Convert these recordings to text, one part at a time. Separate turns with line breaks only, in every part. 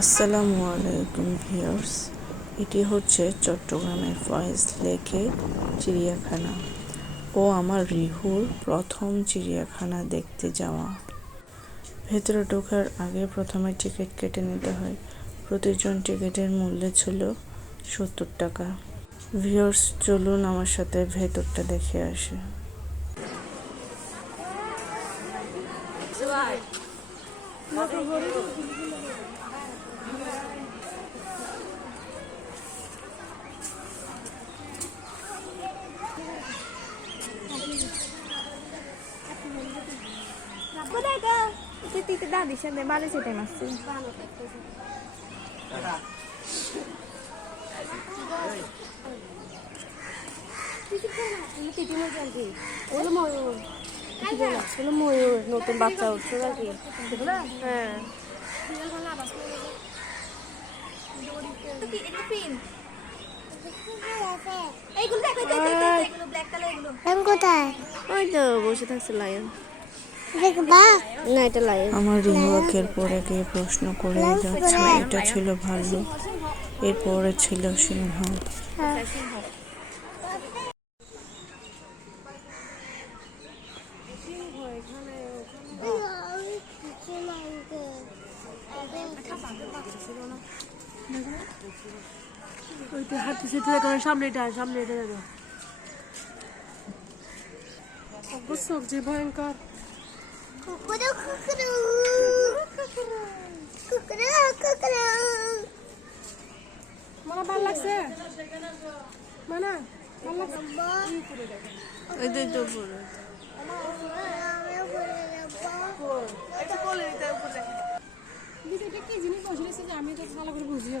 আসসালামু আলাইকুম ভিউয়ার্স, এটি হচ্ছে চট্টগ্রামের ফয়েজ লেকে চিড়িয়াখানা ও আমার রিহুর প্রথম চিড়িয়াখানা দেখতে যাওয়া। ভেতরে ঢোকার আগে প্রথমে টিকিট কেটে নিতে হয়। প্রতিজন টিকিটের মূল্য ছিল সত্তর টাকা। ভিউয়ার্স, চলুন আমার সাথে ভেতরটা দেখে আসে!
Tita daddy siya, de bale siya tayo masu. ময়ূর নতুন বাচ্চা উঠছে হ্যাঁ
কোথায়
ওই তো বসে থাকছে লায়ন
দেখবা
না এটা লায়ন
আমার রিহু একের পর এক প্রশ্ন করে যাচ্ছে এটা ছিল ভাল্লুক। এরপরে ছিল সিংহ
সামনে এটা সামনে এটা দেখো যে ভয়ঙ্কর।
কুকুরু কুকুরু কুকুরু কুকুরু
মানে ভালো লাগছে? মানে ভালো লাগছে?
ওই তো তো পুরো
কি জিনিস বসে যে আমি তো ভালো করে বুঝি না।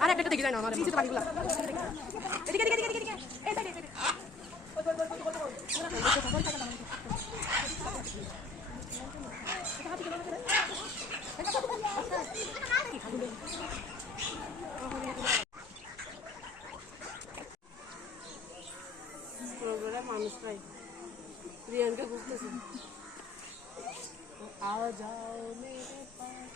আরে একটা দেখি যায় না আমার তো বাকিগুলো এদিকে এদিকে এদিকে এদিকে এই সাইডে এই সাইডে মানুষ নাই। প্রিয়াঙ্কা বুঝতেছে আ যাও মেরে পাস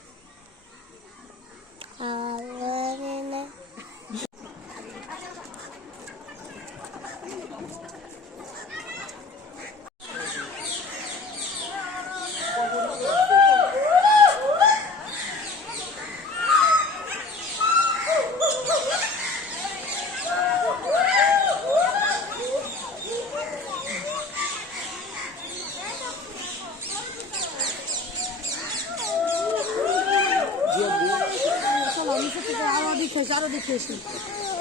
চলো নিচে থেকে আরও দেখে এসে আরও দেখে এসে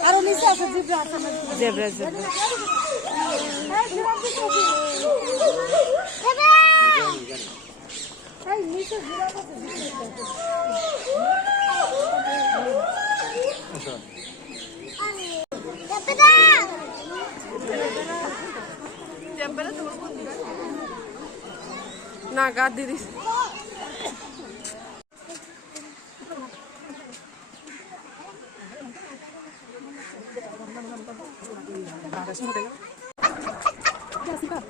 আরও নিচে আছে জিব্রা আছে 친구들요? 안녕하십니까?